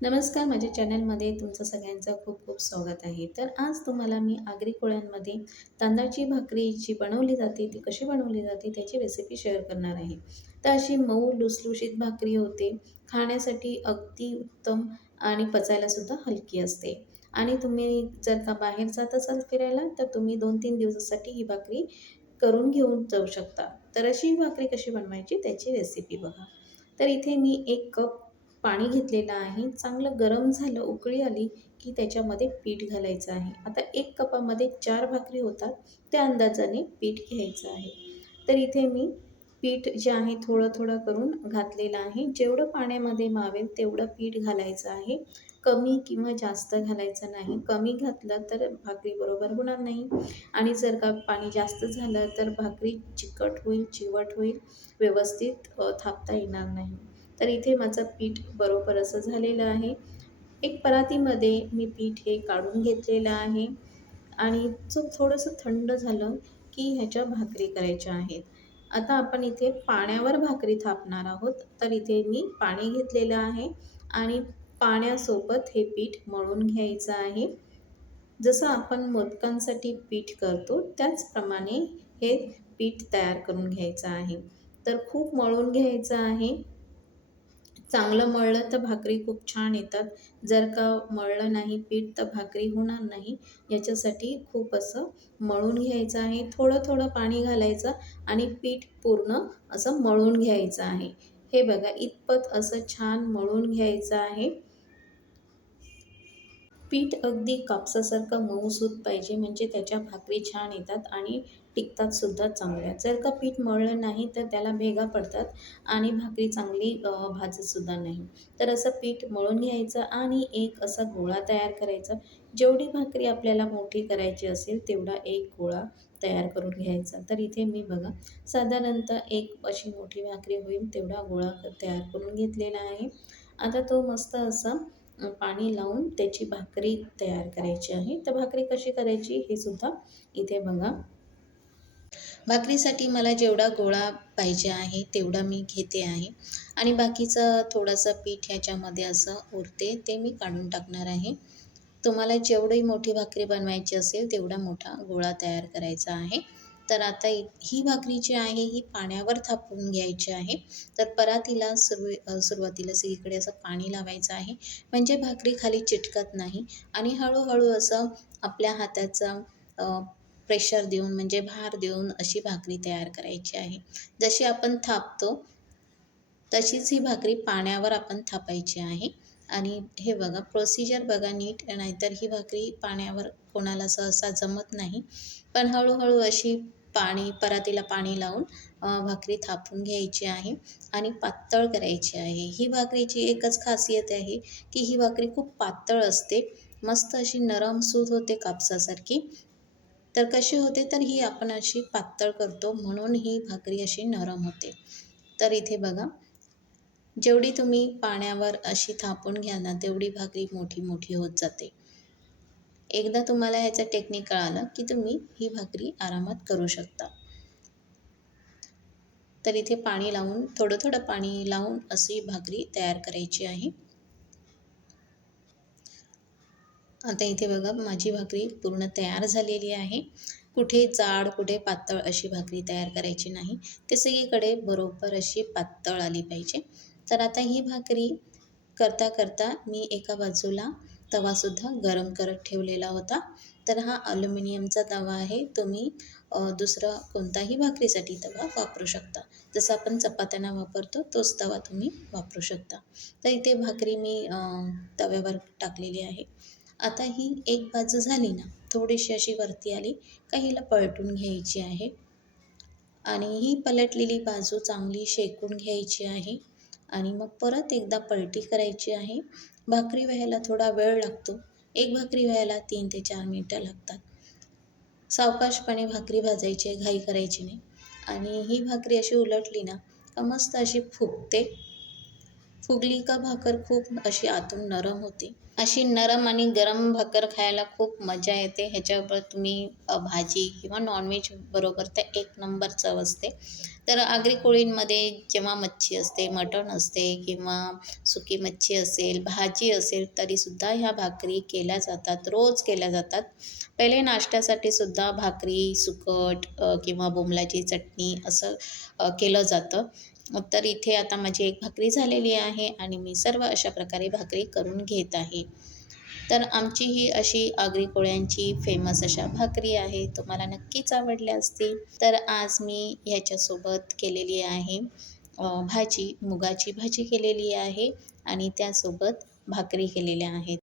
नमस्कार, माझ्या चॅनलमध्ये तुमचं सगळ्यांचं खूप खूप स्वागत आहे. तर आज तुम्हाला मी आगरी कोळ्यांमध्ये तांदळाची भाकरी जी बनवली जाते, ती कशी बनवली जाते त्याची रेसिपी शेअर करणार आहे. तर अशी मऊ लुसलुशीत भाकरी होते, खाण्यासाठी अगदी उत्तम आणि पचायलासुद्धा हलकी असते. आणि तुम्ही जर का बाहेर जात असाल फिरायला, तर तुम्ही 2-3 दिवसासाठी ही भाकरी करून घेऊन जाऊ शकता. तर अशी ही भाकरी कशी बनवायची त्याची रेसिपी बघा. तर इथे मी 1 कप पाणी घेतलेलं आहे. चांगलं गरम झालं, उकळी आली, की त्याच्यामध्ये पीठ घालायचं आहे. आता 1 कपामध्ये 4 भाकरी होतात, त्या अंदाजाने पीठ घ्यायचं आहे. तर इथे मी पीठ जे आहे थोडं-थोडं करून घातलेलं आहे. जेवढं पाण्यामध्ये मावेल तेवढं पीठ घालायचं आहे. कमी किंवा जास्त घालायचं नाही. कमी घातलं तर भाकरी बरोबर होणार नाही आणि जर का पाणी जास्त झालं तर भाकरी चिकट होईल, चिवट होईल, व्यवस्थित थापता येणार नाही. तर इथे माझं पीठ बरोबर असं झालेलं आहे. एक परातीमध्ये मी पीठ हे काढून घेतलेलं आहे आणि थोडंसं थंड झालं, की ह्याच्या भाकरी करायच्या आहेत. आता आपण इथे पाण्यावर भाकरी थापणार आहोत. तर इथे मी पाणी घेतलेलं आहे आणि पाण्यासोबत हे पीठ मळून घ्यायचं आहे. जसं आपण मोदकांसाठी पीठ करतो, त्याचप्रमाणे हे पीठ तयार करून घ्यायचं आहे. तर खूप मळून घ्यायचं आहे. चांगलं मळलं तर भाकरी खूप छान येतात. जर का मळलं नाही पीठ तर भाकरी होणार नाही. याच्यासाठी खूप असं मळून घ्यायचं आहे. थोडं-थोडं पाणी घालायचं आणि पीठ पूर्ण असं मळून घ्यायचं आहे. हे बघा इतपत असं छान मळून घ्यायचं आहे. पीठ अगदी कापसासारखं मऊसूत पाहिजे म्हणजे त्याच्या भाकरी छान येतात आणि टिकतात सुद्धा चांगल्या. जर का पीठ मळलं नाही तर त्याला भेगा पडतात आणि भाकरी चांगली भाजतसुद्धा नाही. तर असं पीठ मळून घ्यायचं आणि एक असा गोळा तयार करायचा. जेवढी भाकरी आपल्याला मोठी करायची असेल तेवढा एक गोळा तयार करून घ्यायचा. तर इथे मी बघा साधारणतः एक अशी मोठी भाकरी होईल तेवढा गोळा तयार करून घेतलेला आहे. आता तो मस्त असा पाणी लावून त्याची भाकरी तयार करायची आहे. तर भाकरी कशी करायची हे सुद्धा इथे बघा. भाकरीसाठी मला जेवढा गोळा पाहिजे आहे तेवढा मी घेते आहे आणि बाकीचं थोडंसं पीठ ह्याच्यामध्ये असं उरते ते मी काढून टाकणार आहे. तुम्हाला जेवढी मोठी भाकरी बनवायची असेल तेवढा मोठा गोळा तयार करायचा आहे. तर आता ही भाकरी जी आहे ही पाण्यावर थापून घ्यायची आहे. तर परातीला सुरुवातीला सगळीकडे असं पाणी लावायचं आहे. म्हणजे भाकरी खाली चिटकत नाही आणि हळू असं आपल्या हाताचा प्रेशर देऊन म्हणजे भार देऊन अशी भाकरी तयार करायची आहे. जशी आपण थापतो तशीच ही भाकरी पाण्यावर आपण थापायची आहे आणि हे बघा प्रोसिजर बघा नीट नाहीतर ही भाकरी पाण्यावर कोणाला सहसा जमत नाही. पण हळू अशी परातीला पाणी लावून भाकरी थापून घ्यायची आहे आणि पातळ करायची आहे. ही भाकरीची एकच खासियत आहे की ही भाकरी खूप पातळ असते. मस्त अशी नरमसूत होते कापसासारखी. तर कशी होते तर ही आपण अशी पातळ करतो म्हणून ही भाकरी अशी नरम होते. तर इथे बघा जेवढी तुम्ही पाण्यावर अशी थापून घ्याल ना तेवढी भाकरी मोठी होत जाते. एकदा तुम्हाला ह्याचं टेक्निक कळालं की तुम्ही ही भाकरी आरामात करू शकता. तर इथे पाणी लावून थोडं पाणी लावून अशी भाकरी तयार करायची आहे. आता इथे बघा माझी भाकरी पूर्ण तयार झालेली आहे. कुठे जाड, कुठे पातळ अशी भाकरी तयार करायची नाही. ते सगळीकडे बरोबर अशी पातळ आली पाहिजे. तर आता ही भाकरी करता मी एका बाजूला तवासुद्धा गरम करत ठेवलेला होता. तर हा अल्युमिनियमचा तवा आहे. तुम्ही दुसरा कोणताही भाकरीसाठी तवा वापरू शकता. जसं आपण चपात्यांना वापरतो तोच तवा तुम्ही वापरू शकता. तर इथे भाकरी मी तव्यावर टाकलेली आहे. आता ही एक बाजू झाली ना, थोडीशी अशी वरती आली का हिला पलटून घ्यायची आहे आणि ही पलटलेली बाजू चांगली शेकून घ्यायची आहे आणि मग परत एकदा पलटी करायची आहे. भाकरी व्हायला थोडा वेळ लागतो. एक भाकरी व्हायला 3 ते 4 मिनिटं लागतात. सावकाशपणे भाकरी भाजायची, घाई करायची नाही आणि ही भाकरी अशी उलटली ना, का मस्त अशी फुगते फुगली का भाकर खूप अशी आतून नरम होते. अशी नरम आणि गरम भाकर खायला खूप मजा येते. ह्याच्याबरोबर तुम्ही भाजी किंवा नॉनव्हेज बरोबर तर एक नंबर चव असते. तर आगरी कोळींमध्ये जेव्हा मच्छी असते, मटण असते किंवा सुकी मच्छी असेल, भाजी असेल, तरीसुद्धा ह्या भाकरी केल्या जातात, रोज केल्या जातात. पहिले नाश्त्यासाठी सुद्धा भाकरी, सुकट किंवा बोंबलाची चटणी असं केलं जातं. तर इथे आता माझी एक भाकरी झालेली आहे आणि मी सर्व अशा प्रकारे भाकरी करून घेत आहे. तर आमची ही अशी आगरी कोळ्यांची फेमस अशा भाकरी आहे. तुम्हाला नक्कीच आवडल्या असतील. तर आज मी ह्याच्यासोबत केलेली आहे भाजी, मुगाची भाजी केलेली आहे आणि त्यासोबत भाकरी केलेल्या आहेत.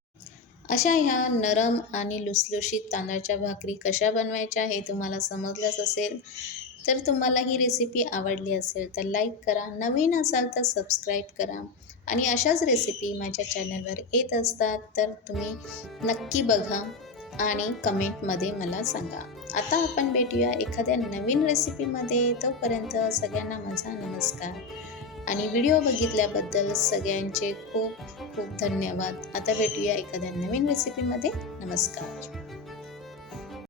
अशा ह्या नरम आणि लुसलुशीत तांदळाच्या भाकरी कशा बनवायच्या हे तुम्हाला समजलंच असेल. तर तुम्हाला ही रेसिपी आवडली असेल तर लाईक करा, नवीन असाल तर सबस्क्राईब करा आणि अशाच रेसिपी माझ्या चॅनलवर येत असतात तर तुम्ही नक्की बघा आणि कमेंटमध्ये मला सांगा. आता आपण भेटूया एखाद्या नवीन रेसिपीमध्ये. तोपर्यंत सगळ्यांना माझा नमस्कार आणि व्हिडिओ बघितल्याबद्दल सगळ्यांचे खूप खूप धन्यवाद. आता भेटूया एखाद्या नवीन रेसिपीमध्ये. नमस्कार.